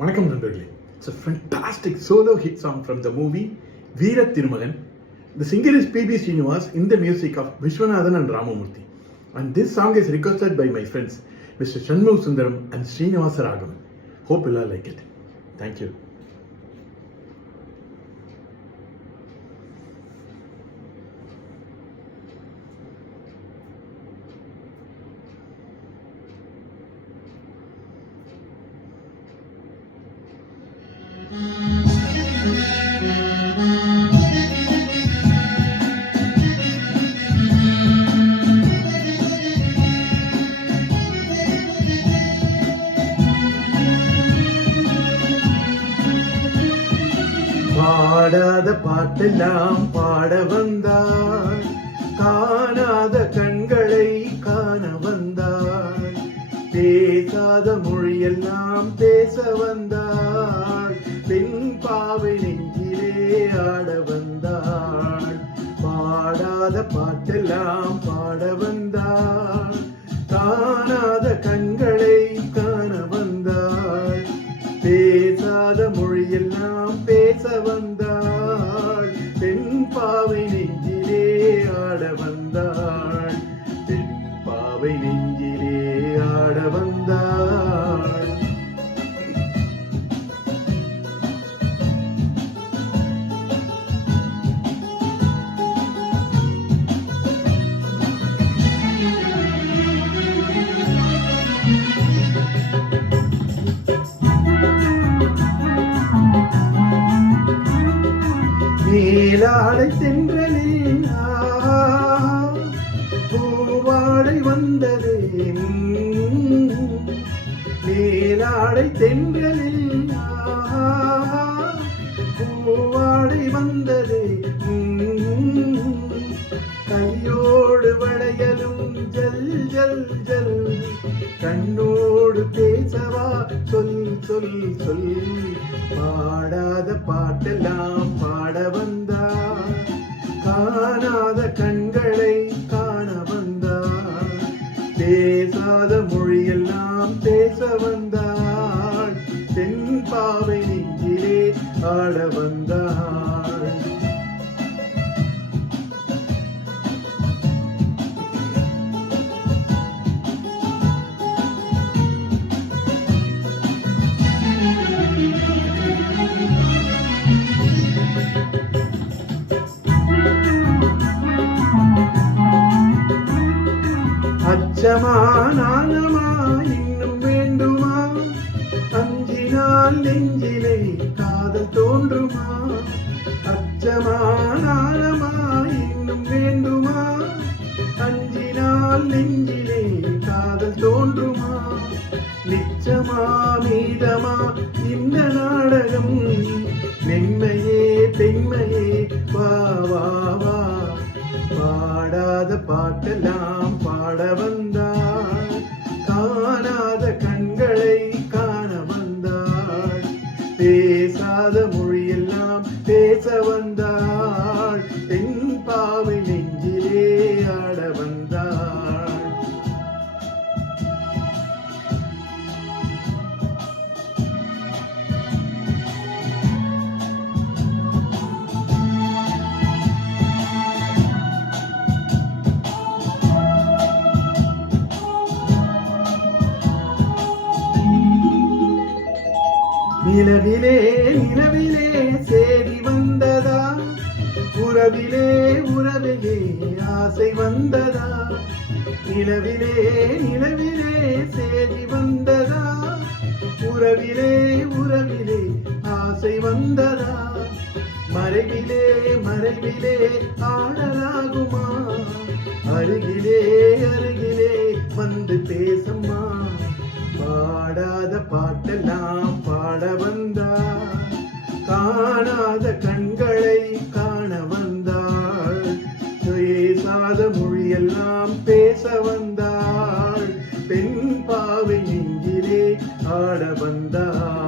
வணக்கம் நண்பர்களே. It's a fantastic solo hit song from the movie Veera Thirumagan. The singer is P.B. Srinivas in the music of Vishwanathan and Ramamurthy. And this song is requested by my friends Mr. Shanmugh Sundaram and Srinivasa Ragavan. Hope you all like it. Thank you. பாடாத பாட்டெல்லாம் பாட வந்தாள், காணாத கண்களை காண வந்தாள், பேசாத மொழியெல்லாம் பேச வந்தாள், பெண் பாவை நெஞ்சிலே ஆட வந்தாள். பாடாத பாட்டெல்லாம் பாட வந்தாள், காணாத கண்களை காண வந்தாள், பேசாத மொழியெல்லாம் பேச வந்தாள், பெண் பாவை நெஞ்சிலே ஆட வந்தாள், பெண் பாவை நெஞ்சிலே ஆட வந்தாள். மேலாடை தென்றலில் பூவாடை வந்ததே, மேலாடை தென்றலில் பூவாடை வந்ததே, கையோடு வளையலும் ஜல் ஜல் ஜல், கண்ணோடு பேசவா சொல் சொல் சொல். பாடாத பாட்டெல்லாம் பாட வந்தாள், காணாத கண்களை காண வந்தாள், பேசாத மொழியெல்லாம் பேச வந்தாள், பெண் பாவை நெஞ்சிலே ஆட வந்தாள். அச்சமா நாணமா இன்னும் வேண்டுமா, அஞ்சினால் நெஞ்சிலே காதல் தோன்றுமா, அச்சமா நாணமா இன்னும் வேண்டுமா, அஞ்சினால் நெஞ்சிலே காதல் தோன்றுமா, நிச்சமா மீதமா இந்த நாடகம், மென்மையே பெண்மையே வா வா வா. பாடாத பாட்டெல்லாம் பாட வந்தாள், காணாத கண்களை காண வந்தாள், பேசாத மொழியெல்லாம் பேச வந்தாள், பெண் பாவை நெஞ்சிலே ஆட வந்தாள். நிலவிலே நிலவிலே சேரி வந்ததா, உறவிலே உறவிலே ஆசை வந்ததா, நிலவிலே நிலவிலே சேரி வந்ததா, உறவிலே உறவிலே ஆசை வந்ததா, மறைவிலே மறைவிலே ஆடலாகுமா, அருகிலே அருகிலே வந்து பேசம்மா. பாடாத பாட்டெல்லாம் பாட வந்தாள், காணாத கண்களை காண வந்தாள், பேசாத மொழியெல்லாம் பேச வந்தாள், பெண் பாவை நெஞ்சிலே ஆட வந்தாள்.